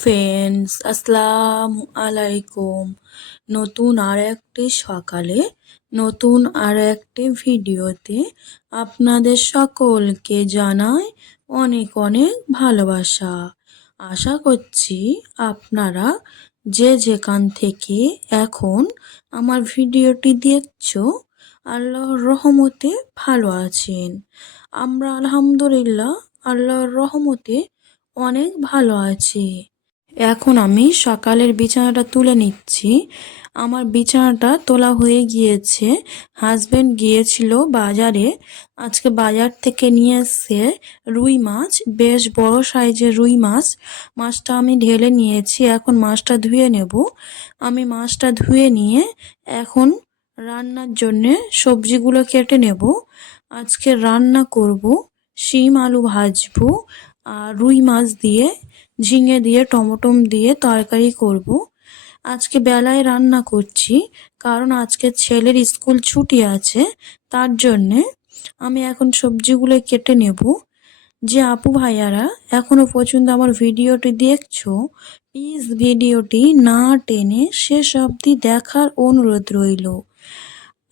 Friends, আসসালামু আলাইকুম। নতুন আর একটি সকালে নতুন আর একটি ভিডিওতে আপনাদের সকলকে জানাই অনেক অনেক ভালোবাসা। আশা করছি আপনারা যে যেখান থেকে এখন আমার ভিডিওটি দেখছো আল্লাহর রহমতে ভালো আছেন। আমরা আলহামদুলিল্লাহ আল্লাহর রহমতে অনেক ভালো আছি। এখন আমি সকালের বিছানাটা তুলে নিচ্ছি। আমার বিছানাটা তোলা হয়ে গিয়েছে। হাজবেন্ড গিয়েছিল বাজারে। আজকে বাজার থেকে নিয়ে এসে রুই মাছ, বেশ বড় সাইজের রুই মাছ। মাছটা আমি ঢেলে নিয়েছি। এখন মাছটা ধুয়ে নেব। আমি মাছটা ধুয়ে নিয়ে এখন রান্নার জন্যে সবজিগুলো কেটে নেব। আজকে রান্না করব শিম আলু ভাজবো আর রুই মাছ দিয়ে, ঝিঙে দিয়ে, টমেটো দিয়ে তরকারি করব। আজকে বেলায় রান্না করছি কারণ আজকে ছেলের স্কুল ছুটি আছে, তার জন্যে আমি এখন সবজিগুলো কেটে নেব। যে আপু ভাইয়ারা এখনো পর্যন্ত আমার ভিডিওটি দেখছো, প্লিজ ভিডিওটি না টেনে শেষ অবধি দেখার অনুরোধ রইল।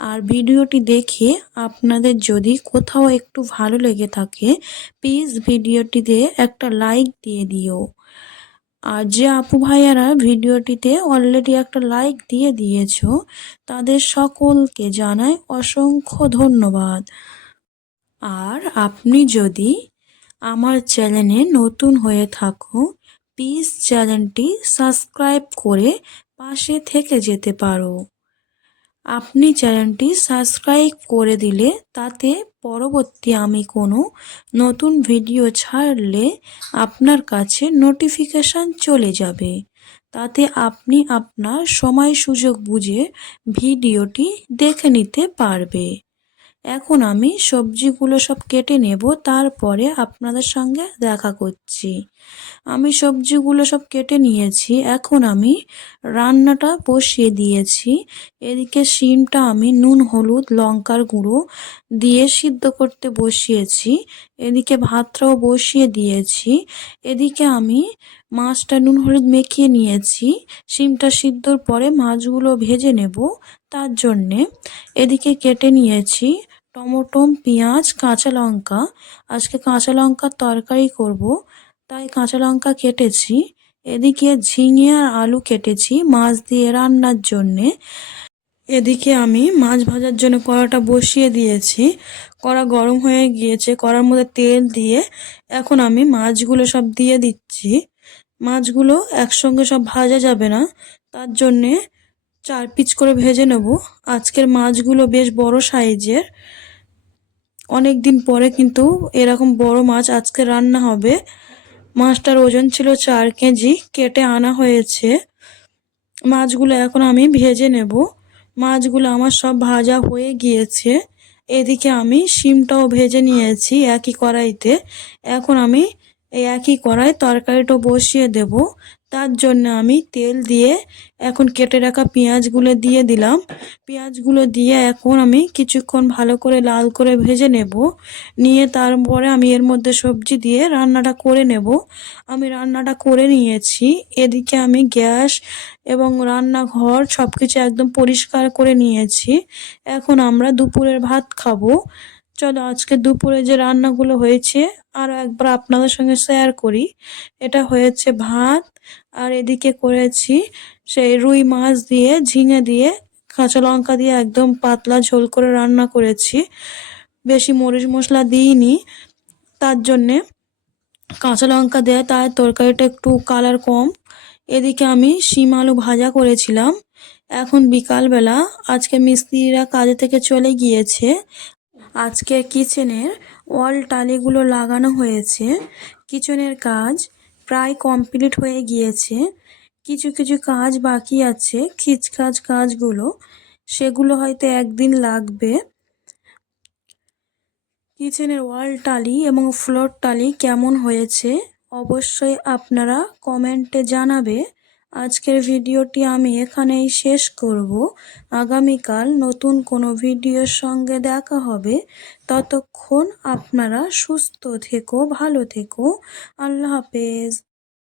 আর ভিডিওটি দেখে আপনাদের যদি কোথাও একটু ভালো লেগে থাকে, প্লিজ ভিডিওটিতে একটা লাইক দিয়ে দিও। আর যে আপু ভাইয়ারা ভিডিওটিতে অলরেডি একটা লাইক দিয়ে দিয়েছো, তাদের সকলকে জানাই অসংখ্য ধন্যবাদ। আর আপনি যদি আমার চ্যানেলে নতুন হয়ে থাকো, প্লিজ চ্যানেলটি সাবস্ক্রাইব করে পাশে থেকে যেতে পারো। আপনি চ্যানেলটি সাবস্ক্রাইব করে দিলে তাতে পরবর্তী আমি কোনো নতুন ভিডিও ছাড়লে আপনার কাছে নোটিফিকেশান চলে যাবে। তাতে আপনি আপনার সময় সুযোগ বুঝে ভিডিওটি দেখে নিতে পারবে। এখন আমি সবজিগুলো সব কেটে নেব, তারপরে আপনাদের সঙ্গে দেখা করছি। আমি সবজিগুলো সব কেটে নিয়েছি। এখন আমি রান্নাটা বসিয়ে দিয়েছি। এদিকে শিমটা আমি নুন, হলুদ, লঙ্কার গুঁড়ো দিয়ে সিদ্ধ করতে বসিয়েছি। এদিকে ভাতটাও বসিয়ে দিয়েছি। এদিকে আমি মাছটা নুন হলুদ মেখিয়ে নিয়েছি। শিমটা সিদ্ধর পরে মাছগুলো ভেজে নেব, তার জন্যে এদিকে কেটে নিয়েছি টমেটো, পেঁয়াজ, কাঁচা লঙ্কা। আজকে কাঁচা লঙ্কার তরকারি করব, তাই কাঁচা লঙ্কা কেটেছি। এদিকে ঝিঙে আর আলু কেটেছি মাছ দিয়ে রান্নার জন্যে। এদিকে আমি মাছ ভাজার জন্য কড়াটা বসিয়ে দিয়েছি। কড়া গরম হয়ে গিয়েছে। কড়ার মধ্যে তেল দিয়ে এখন আমি মাছগুলো সব দিয়ে দিচ্ছি। মাছগুলো একসঙ্গে সব ভাজা যাবে না, তার জন্যে 4 পিস করে ভেজে নেব। আজকের মাছগুলো বেশ বড় সাইজের। অনেক দিন পরে কিন্তু এরকম বড় মাছ আজকে রান্না হবে। মাছটার ওজন ছিল 4 কেজি, কেটে আনা হয়েছে। মাছগুলো এখন আমি ভেজে নেব। মাছগুলো আমার সব ভাজা হয়ে গিয়েছে। এদিকে আমি শিমটাও ভেজে নিয়েছি একই কড়াইতে। এখন আমি এই একই কড়াই তরকারিটা বসিয়ে দেব। তার জন্য আমি তেল দিয়ে এখন কেটে রাখা পেঁয়াজগুলো দিয়ে দিলাম। পেঁয়াজগুলো দিয়ে এখন আমি কিছুক্ষণ ভালো করে লাল করে ভেজে নেব। নিয়ে তারপরে আমি এর মধ্যে সবজি দিয়ে রান্নাটা করে নেব। আমি রান্নাটা করে নিয়েছি। এদিকে আমি গ্যাস এবং রান্নাঘর সব কিছু একদম পরিষ্কার করে নিয়েছি। এখন আমরা দুপুরের ভাত খাবো। চলো আজকে দুপুরে যে রান্নাগুলো হয়েছে আরও একবার আপনাদের সঙ্গে শেয়ার করি। এটা হয়েছে ভাত, আর এদিকে করেছি সেই রুই মাছ দিয়ে, ঝিঙে দিয়ে, কাঁচা লঙ্কা দিয়ে একদম পাতলা ঝোল করে রান্না করেছি। বেশি মরিচ মশলা দিইনি, তার জন্যে কাঁচা লঙ্কা দেয়, তার তরকারিটা একটু কালার কম। এদিকে আমি শিম আলু ভাজা করেছিলাম। এখন বিকালবেলা, আজকে মিস্ত্রিরা কাজে থেকে চলে গিয়েছে। আজকে কিচেনের ওয়াল টালিগুলো লাগানো হয়েছে। কিচেনের কাজ প্রায় কমপ্লিট হয়ে গিয়েছে। কিছু কিছু কাজ বাকি আছে, খিচখাচ কাজগুলো, সেগুলো হয়তো একদিন লাগবে। কিচেনের ওয়াল টালি এবং ফ্লোর টালি কেমন হয়েছে অবশ্যই আপনারা কমেন্টে জানাবে। আজকের ভিডিওটি আমি এখানেই শেষ করব। আগামীকাল নতুন কোনো ভিডিওর সঙ্গে দেখা হবে। ততক্ষণ আপনারা সুস্থ থেকো, ভালো থেকো। আল্লাহ হাফেজ।